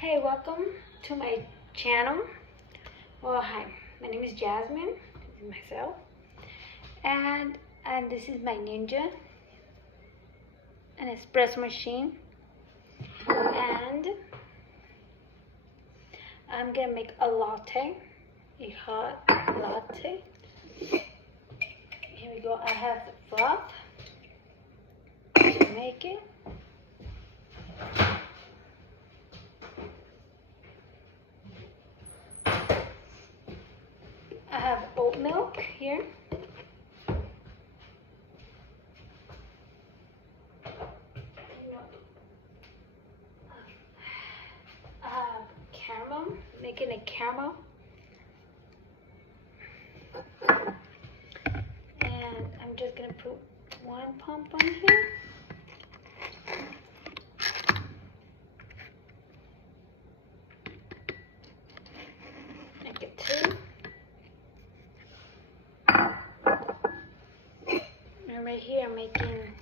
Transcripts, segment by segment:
Hey, welcome to my channel. Well, hi, my name is Jasmine. This is myself, and this is my Ninja, an espresso machine, and I'm gonna make a latte, a hot latte. Here we go. I have the froth to make it. I have oat milk here. I have caramel, making a caramel. And I'm just gonna put one pump on here. Make it two. And right here I'm making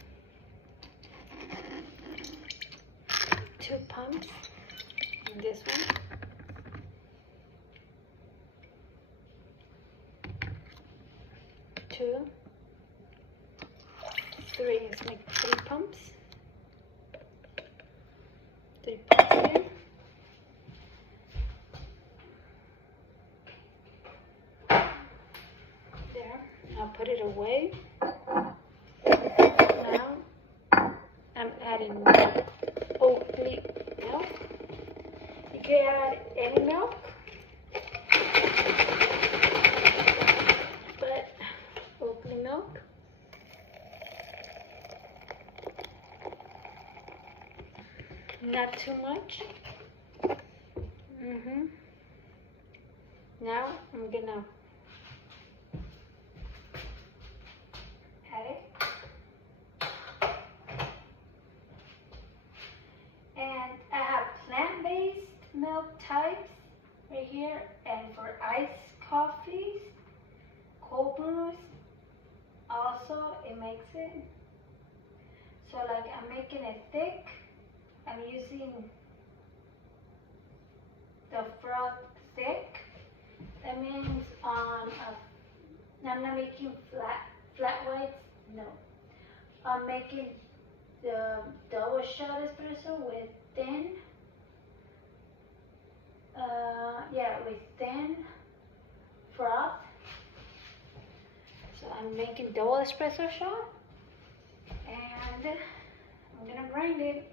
2 pumps in this one. Two, 3. Let's make 3 pumps. 3 pumps here. There. I'll put it away. Now I'm adding oat milk. You can add any milk, but oat milk. Not too much. Now I'm gonna add it. And I have plant-based milk types right here, and for iced coffees, cold brews, also it makes it. So like I'm making it thick. I'm using the froth thick. That means I'm not making flat whites. No, I'm making the double shot espresso with thin. With thin froth. So I'm making double espresso shot, and I'm gonna grind it.